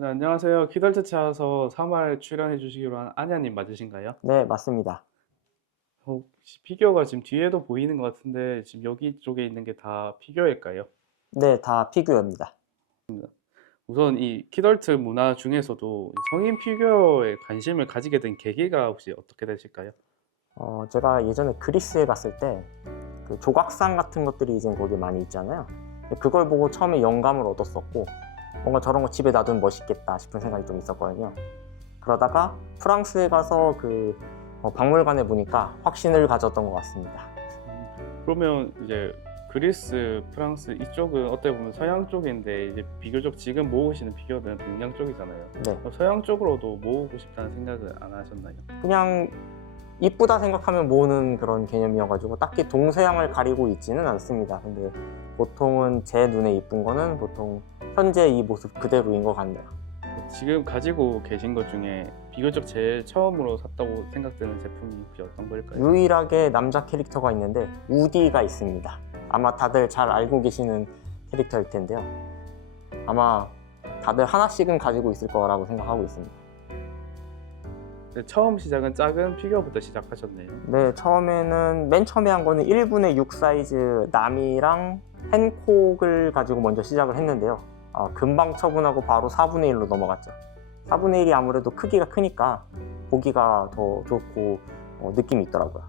네, 안녕하세요. 키덜트 차서 3화 출연해 주시기로 한 안야님 맞으신가요? 네, 맞습니다. 혹시 피규어가 지금 뒤에도 보이는 것 같은데 지금 여기 쪽에 있는 게 다 피규어일까요? 네, 다 피규어입니다. 우선 이 키덜트 문화 중에서도 이 성인 피규어에 관심을 가지게 된 계기가 혹시 어떻게 되실까요? 제가 예전에 그리스에 갔을 때 그 조각상 같은 것들이 이제 거기 많이 있잖아요. 그걸 보고 처음에 영감을 얻었었고 뭔가 저런 거 집에 놔두면 멋있겠다 싶은 생각이 좀 있었거든요. 그러다가 프랑스에 가서 박물관에 보니까 확신을 가졌던 것 같습니다. 그러면 이제 그리스, 프랑스 이쪽은 어떻게 보면 서양 쪽인데 이제 비교적 지금 모으시는 피규어들은 동양 쪽이잖아요. 네, 그럼 서양 쪽으로도 모으고 싶다는 생각을 안 하셨나요? 그냥 이쁘다 생각하면 모으는 그런 개념이어가지고 딱히 동서양을 가리고 있지는 않습니다. 근데 보통은 제 눈에 이쁜 거는 보통 현재 이 모습 그대로인 것 같네요. 지금 가지고 계신 것 중에 비교적 제일 처음으로 샀다고 생각되는 제품이 혹시 어떤 걸까요? 유일하게 남자 캐릭터가 있는데 우디가 있습니다. 아마 다들 잘 알고 계시는 캐릭터일 텐데요. 아마 다들 하나씩은 가지고 있을 거라고 생각하고 있습니다. 네, 처음 시작은 작은 피규어부터 시작하셨네요. 네, 맨 처음에 한 거는 1분의 6 사이즈 나미랑 헨콕을 가지고 먼저 시작을 했는데요. 금방 처분하고 바로 4분의 1로 넘어갔죠. 4분의 1이 아무래도 크기가 크니까 보기가 더 좋고 느낌이 있더라고요.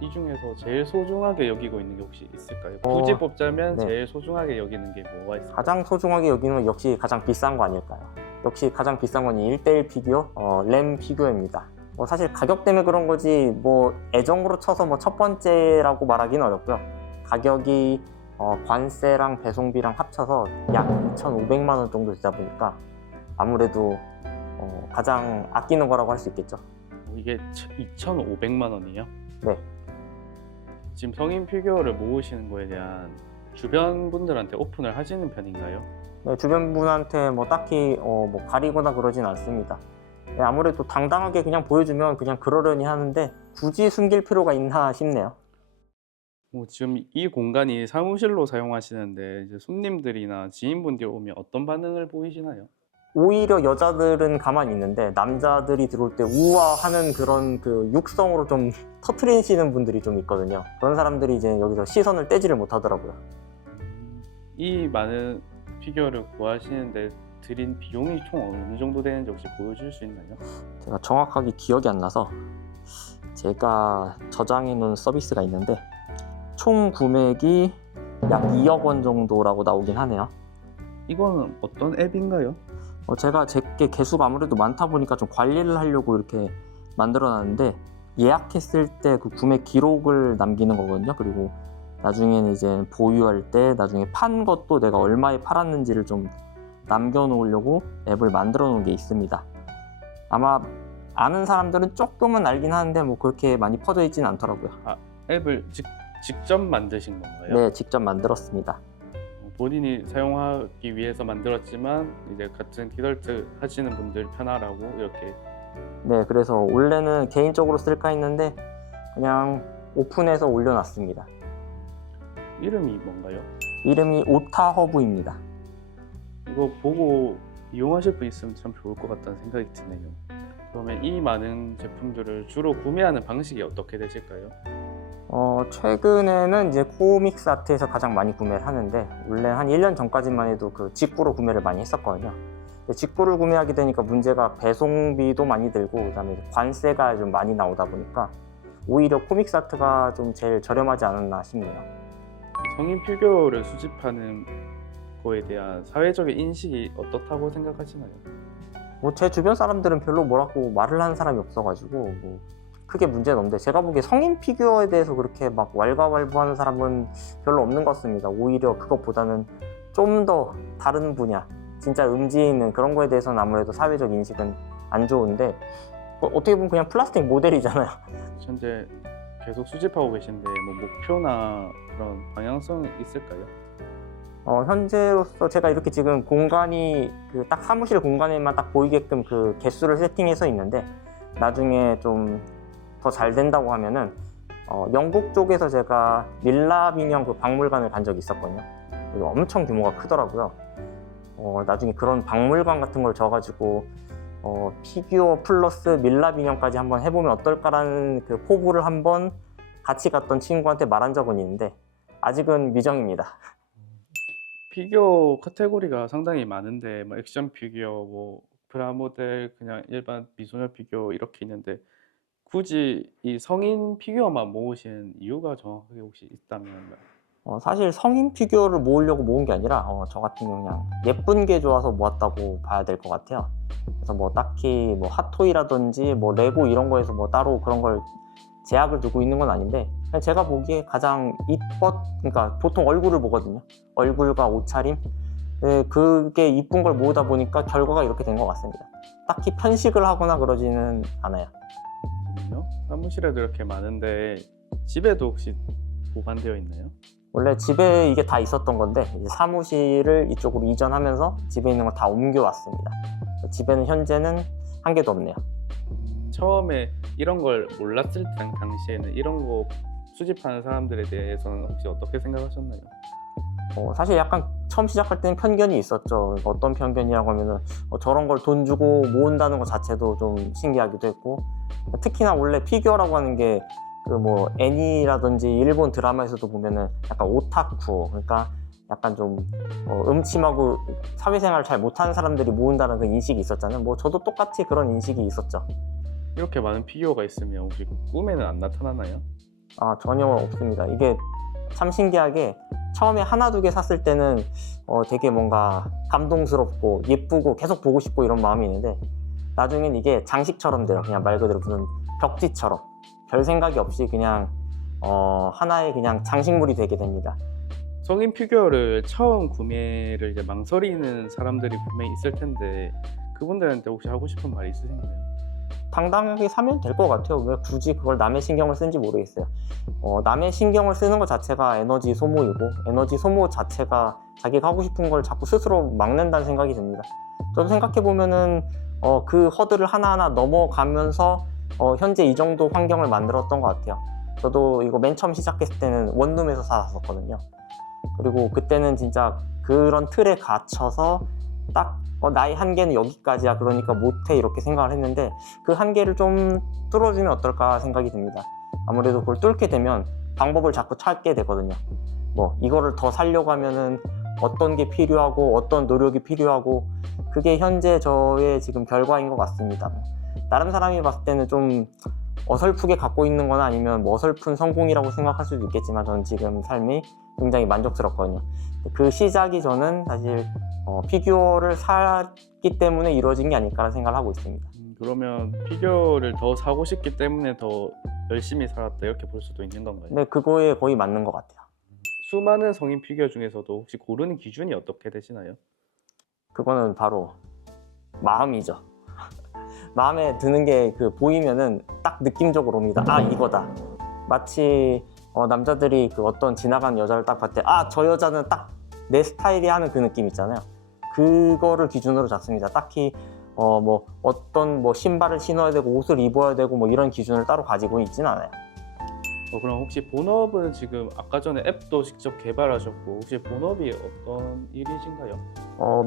이 중에서 제일 소중하게 여기고 있는 게 혹시 있을까요? 어, 굳이 뽑자면 네. 제일 소중하게 여기는 게 뭐가 있을까요? 가장 소중하게 여기는 건 역시 가장 비싼 거 아닐까요? 역시 가장 비싼 건 이 1대1 피규어, 램 피규어입니다. 사실 가격 때문에 그런 거지 뭐 애정으로 쳐서 뭐 첫 번째라고 말하기는 어렵고요. 가격이 관세랑 배송비랑 합쳐서 약 2,500만 원 정도 되다 보니까 아무래도 가장 아끼는 거라고 할 수 있겠죠. 이게 2,500만 원이요? 네. 지금 성인 피규어를 모으시는 거에 대한 주변 분들한테 오픈을 하시는 편인가요? 네, 주변 분한테 뭐 딱히 뭐 가리거나 그러진 않습니다. 네, 아무래도 당당하게 그냥 보여주면 그냥 그러려니 하는데 굳이 숨길 필요가 있나 싶네요. 지금 이 공간이 사무실로 사용하시는데 이제 손님들이나 지인분들이 오면 어떤 반응을 보이시나요? 오히려 여자들은 가만히 있는데 남자들이 들어올 때 우아하는 그런 그 육성으로 좀 터트리시는 분들이 좀 있거든요. 그런 사람들이 이제 여기서 시선을 떼지를 못하더라고요. 이 많은 피규어를 구하시는데 들인 비용이 총 어느 정도 되는지 혹시 보여줄 수 있나요? 제가 정확하게 기억이 안 나서 제가 저장해 놓은 서비스가 있는데 총 구매액이 약 2억 원 정도라고 나오긴 하네요. 이거는 어떤 앱인가요? 제가 제게 개수가 아무래도 많다 보니까 좀 관리를 하려고 이렇게 만들어 놨는데 예약했을 때 그 구매 기록을 남기는 거거든요. 그리고 나중에는 이제 보유할 때 나중에 판 것도 내가 얼마에 팔았는지를 좀 남겨놓으려고 앱을 만들어 놓은 게 있습니다. 아마 아는 사람들은 조금은 알긴 하는데 뭐 그렇게 많이 퍼져 있지는 않더라고요. 앱을 직접 만드신 건가요? 네, 직접 만들었습니다. 본인이 사용하기 위해서 만들었지만 이제 같은 키덜트 하시는 분들 편하라고 이렇게. 네, 그래서 원래는 개인적으로 쓸까 했는데 그냥 오픈해서 올려놨습니다. 이름이 뭔가요? 이름이 오타허브입니다. 이거 보고 이용하실 분 있으면 참 좋을 것 같다는 생각이 드네요. 그러면 이 많은 제품들을 주로 구매하는 방식이 어떻게 되실까요? 최근에는 이제 코믹스 아트에서 가장 많이 구매를 하는데 원래 한 1년 전까지만 해도 그 직구로 구매를 많이 했었거든요. 근데 직구를 구매하게 되니까 문제가 배송비도 많이 들고 그다음에 관세가 좀 많이 나오다 보니까 오히려 코믹스 아트가 좀 제일 저렴하지 않았나 싶네요. 성인 피규어를 수집하는 거에 대한 사회적인 인식이 어떻다고 생각하시나요? 뭐 제 주변 사람들은 별로 뭐라고 말을 하는 사람이 없어가지고 뭐 크게 문제는 없는데 제가 보기에 성인 피규어에 대해서 그렇게 막 왈가왈부하는 사람은 별로 없는 것 같습니다. 오히려 그것보다는 좀 더 다른 분야, 진짜 음지에 있는 그런 거에 대해서는 아무래도 사회적 인식은 안 좋은데 어떻게 보면 그냥 플라스틱 모델이잖아요. 현재 계속 수집하고 계신데 뭐 목표나 그런 방향성이 있을까요? 현재로서 제가 이렇게 지금 공간이 그 딱 사무실 공간에만 딱 보이게끔 그 개수를 세팅해서 있는데 나중에 좀 더 잘 된다고 하면은 영국 쪽에서 제가 밀랍 인형 그 박물관을 간 적이 있었거든요. 엄청 규모가 크더라고요. 나중에 그런 박물관 같은 걸 져가지고 피규어 플러스 밀랍 인형까지 한번 해보면 어떨까라는 그 포부를 한번 같이 갔던 친구한테 말한 적은 있는데 아직은 미정입니다. 피규어 카테고리가 상당히 많은데 뭐 액션 피규어, 뭐 프라모델, 그냥 일반 미소녀 피규어 이렇게 있는데 굳이 이 성인 피규어만 모으신 이유가 정확하게 혹시 있다면? 사실 성인 피규어를 모으려고 모은 게 아니라 저 같은 경우 그냥 예쁜 게 좋아서 모았다고 봐야 될 것 같아요. 그래서 뭐 딱히 뭐 핫토이라든지 뭐 레고 이런 거에서 뭐 따로 그런 걸 제약을 두고 있는 건 아닌데 그냥 제가 보기에 가장 그러니까 보통 얼굴을 보거든요. 얼굴과 옷차림. 네, 그게 이쁜 걸 모으다 보니까 결과가 이렇게 된 것 같습니다. 딱히 편식을 하거나 그러지는 않아요. 그렇군요. 사무실에도 이렇게 많은데 집에도 혹시 보관되어 있나요? 원래 집에 이게 다 있었던 건데 이제 사무실을 이쪽으로 이전하면서 집에 있는 걸 다 옮겨왔습니다. 집에는 현재는 한 개도 없네요. 처음에 이런 걸 몰랐을 당시에는 이런 거 수집하는 사람들에 대해서는 혹시 어떻게 생각하셨나요? 사실 약간 처음 시작할 때는 편견이 있었죠. 어떤 편견이라고 하면은 저런 걸 돈 주고 모은다는 것 자체도 좀 신기하기도 했고, 특히나 원래 피규어라고 하는 게 그 뭐 애니라든지 일본 드라마에서도 보면은 약간 오타쿠, 그러니까 약간 좀 음침하고 사회생활 잘 못하는 사람들이 모은다는 그 인식이 있었잖아요. 뭐 저도 똑같이 그런 인식이 있었죠. 이렇게 많은 피규어가 있으면 혹시 꿈에는 안 나타나나요? 전혀 없습니다. 이게 참 신기하게 처음에 하나 두 개 샀을 때는 되게 뭔가 감동스럽고 예쁘고 계속 보고 싶고 이런 마음이 있는데 나중엔 이게 장식처럼 돼요. 그냥 말 그대로 무슨 벽지처럼 별 생각이 없이 그냥 하나의 그냥 장식물이 되게 됩니다. 성인 피규어를 처음 구매를 이제 망설이는 사람들이 분명히 있을 텐데 그분들한테 혹시 하고 싶은 말이 있으신가요? 당당하게 사면 될 것 같아요. 왜 굳이 그걸 남의 신경을 쓰는지 모르겠어요. 남의 신경을 쓰는 것 자체가 에너지 소모이고 에너지 소모 자체가 자기가 하고 싶은 걸 자꾸 스스로 막는다는 생각이 듭니다. 저도 생각해보면은 그 허들을 하나하나 넘어가면서 현재 이 정도 환경을 만들었던 것 같아요. 저도 이거 맨 처음 시작했을 때는 원룸에서 살았었거든요. 그리고 그때는 진짜 그런 틀에 갇혀서 딱 나의 한계는 여기까지야, 그러니까 못해, 이렇게 생각을 했는데 그 한계를 좀 뚫어주면 어떨까 생각이 듭니다. 아무래도 그걸 뚫게 되면 방법을 자꾸 찾게 되거든요. 뭐 이거를 더 살려고 하면은 어떤 게 필요하고 어떤 노력이 필요하고, 그게 현재 저의 지금 결과인 것 같습니다. 다른 사람이 봤을 때는 좀 어설프게 갖고 있는 거나 아니면 뭐 어설픈 성공이라고 생각할 수도 있겠지만 저는 지금 삶이 굉장히 만족스럽거든요. 그 시작이 저는 사실 피규어를 샀기 때문에 이루어진 게 아닐까라는 생각을 하고 있습니다. 그러면 피규어를 더 사고 싶기 때문에 더 열심히 살았다 이렇게 볼 수도 있는 건가요? 근데 그거에 거의 맞는 것 같아요. 수많은 성인 피규어 중에서도 혹시 고르는 기준이 어떻게 되시나요? 그거는 바로 마음이죠. 마음에 드는 게 보이면은 딱 느낌적으로 옵니다. 아, 이거다. 마치 남자들이 어떤 지나가는 여자를 딱 봤을 때 저 여자는 딱 내 스타일이 하는 그 느낌 있잖아요. 그거를 기준으로 잡습니다. 딱히 뭐 어떤 뭐 신발을 신어야 되고 옷을 입어야 되고 뭐 이런 기준을 따로 가지고 있지는 않아요. 그럼 혹시 본업은 지금 아까 전에 앱도 직접 개발하셨고 혹시 본업이 어떤 일이신가요?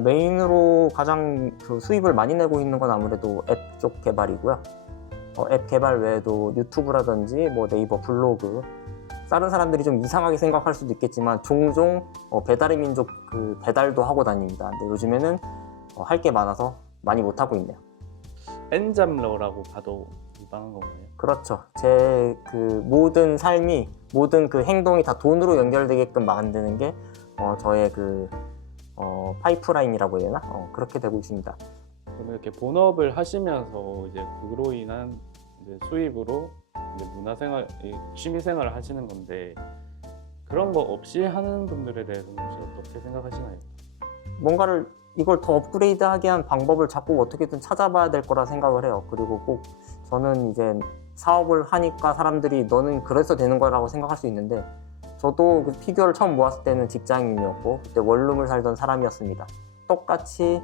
메인으로 가장 수입을 많이 내고 있는 건 아무래도 앱 쪽 개발이고요. 앱 개발 외에도 유튜브라든지 뭐 네이버 블로그, 다른 사람들이 좀 이상하게 생각할 수도 있겠지만 종종 배달의 민족 배달도 하고 다닙니다. 근데 요즘에는 할 게 많아서 많이 못하고 있네요. 엔잡러라고 봐도 무방한 건가요? 그렇죠. 제 모든 삶이, 모든 행동이 다 돈으로 연결되게끔 만드는 게 저의 파이프라인이라고 해야 되나? 그렇게 되고 있습니다. 그러면 이렇게 본업을 하시면서 이제 그로 인한 이제 수입으로 이제 문화생활, 취미생활을 하시는 건데 그런 거 없이 하는 분들에 대해서는 혹시 어떻게 생각하시나요? 뭔가를 이걸 더 업그레이드하게 한 방법을 자꾸 어떻게든 찾아봐야 될 거라 생각을 해요. 그리고 꼭 저는 이제 사업을 하니까 사람들이 너는 그래서 되는 거라고 생각할 수 있는데 저도 피규어를 처음 모았을 때는 직장인이었고 그때 원룸을 살던 사람이었습니다. 똑같이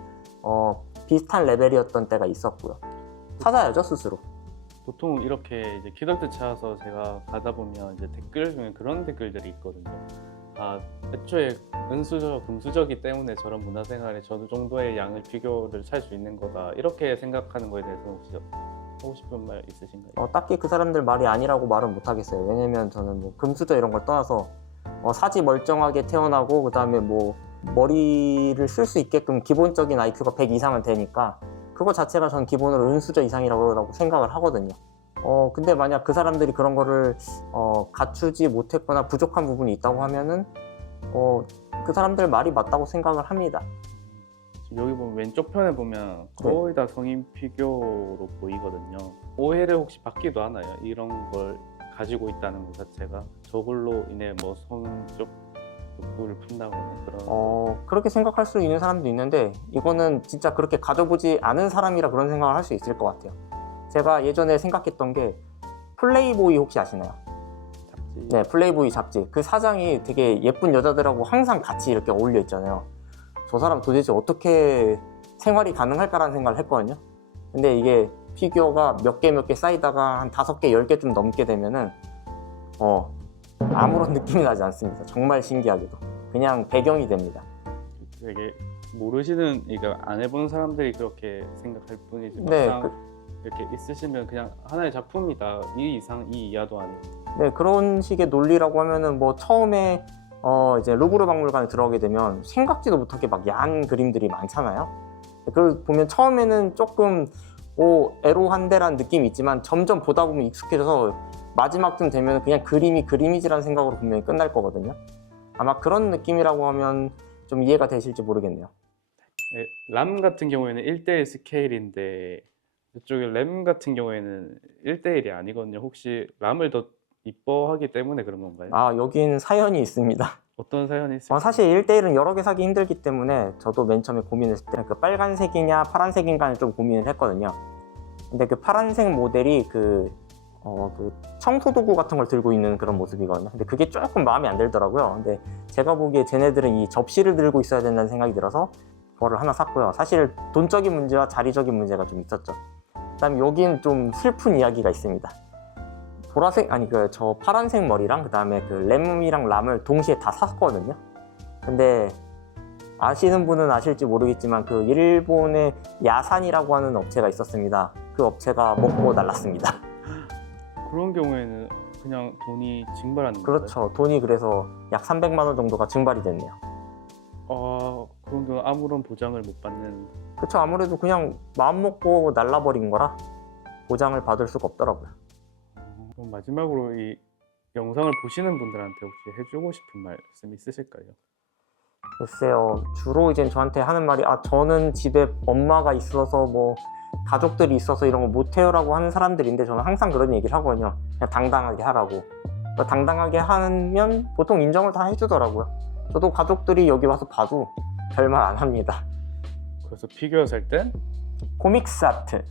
비슷한 레벨이었던 때가 있었고요. 찾아야죠, 스스로. 보통 이렇게 이제 키덜트 찾아서 제가 가다 보면 이제 댓글 중에 그런 댓글들이 있거든요. 애초에 은수저, 금수저기 때문에 저런 문화생활에 저 정도의 양의 피규어를 살 수 있는 거다 이렇게 생각하는 거에 대해서 혹시 하고 싶은 말 있으신가요? 딱히 그 사람들 말이 아니라고 말은 못 하겠어요. 왜냐면 저는 뭐 금수저 이런 걸 떠나서 사지 멀쩡하게 태어나고 그 다음에 뭐 머리를 쓸 수 있게끔 기본적인 IQ가 100 이상은 되니까 그거 자체가 저는 기본으로 은수저 이상이라고 생각을 하거든요. 근데 만약 그 사람들이 그런 거를 갖추지 못했거나 부족한 부분이 있다고 하면은 그 사람들 말이 맞다고 생각을 합니다. 지금 여기 보면 왼쪽 편에 보면 거의 다 성인 피규어로 보이거든요. 오해를 혹시 받기도 하나요? 이런 걸 가지고 있다는 것 자체가 저걸로 인해 뭐 성적 욕구를 푼다거나 그런 그렇게 생각할 수 있는 사람도 있는데 이거는 진짜 그렇게 가져보지 않은 사람이라 그런 생각을 할 수 있을 것 같아요. 제가 예전에 생각했던 게 플레이보이 혹시 아시나요? 잡지. 네, 플레이보이 잡지. 그 사장이 되게 예쁜 여자들하고 항상 같이 이렇게 어울려 있잖아요. 저 사람 도대체 어떻게 생활이 가능할까라는 생각을 했거든요. 근데 이게 피규어가 몇 개 쌓이다가 한 5개, 10개쯤 넘게 되면은 아무런 느낌이 나지 않습니다. 정말 신기하게도. 그냥 배경이 됩니다. 되게 모르시는, 그러니까 안 해본 사람들이 그렇게 생각할 뿐이지 네, 막상 이렇게 있으시면 그냥 하나의 작품이다. 이 이상 이 이하도 아니고. 네, 그런 식의 논리라고 하면은 뭐 처음에 이제 루브르 박물관에 들어가게 되면 생각지도 못하게 막 야한 그림들이 많잖아요. 그걸 보면 처음에는 조금 애로한데라는 느낌이 있지만 점점 보다 보면 익숙해져서 마지막쯤 되면 그냥 그림이 그림이지라는 생각으로 분명히 끝날 거거든요. 아마 그런 느낌이라고 하면 좀 이해가 되실지 모르겠네요. 람 같은 경우에는 1대1 스케일인데 이쪽에 램 같은 경우에는 1대1이 아니거든요. 혹시 람을 더 이뻐하기 때문에 그런 건가요? 여기는 사연이 있습니다. 어떤 사연이 있을까요? 사실 1대1은 여러 개 사기 힘들기 때문에 저도 맨 처음에 고민했을 때 그 빨간색이냐 파란색인가를 좀 고민을 했거든요. 근데 그 파란색 모델이 그 청소도구 같은 걸 들고 있는 그런 모습이거든요. 근데 그게 조금 마음에 안 들더라고요. 근데 제가 보기에 쟤네들은 이 접시를 들고 있어야 된다는 생각이 들어서 그거를 하나 샀고요. 사실 돈적인 문제와 자리적인 문제가 좀 있었죠. 그다음에 여기는 좀 슬픈 이야기가 있습니다. 저 파란색 머리랑 그다음에 그 램이랑 람을 동시에 다 샀거든요. 근데 아시는 분은 아실지 모르겠지만 그 일본의 야산이라고 하는 업체가 있었습니다. 그 업체가 먹고 날랐습니다. 그런 경우에는 그냥 돈이 증발하는 건가요? 그렇죠. 돈이 그래서 약 300만 원 정도가 증발이 됐네요. 그런 경우 아무런 보장을 못 받는. 그렇죠. 아무래도 그냥 마음 먹고 날라버린 거라 보장을 받을 수가 없더라고요. 그럼 마지막으로 이 영상을 보시는 분들한테 혹시 해주고 싶은 말씀 있으실까요? 글쎄요. 주로 이제 저한테 하는 말이 저는 집에 엄마가 있어서 뭐 가족들이 있어서 이런 거 못해요라고 하는 사람들인데 저는 항상 그런 얘기를 하거든요. 그냥 당당하게 하라고. 당당하게 하면 보통 인정을 다 해주더라고요. 저도 가족들이 여기 와서 봐도 별말 안 합니다. 그래서 피규어 살 땐 코믹스 아트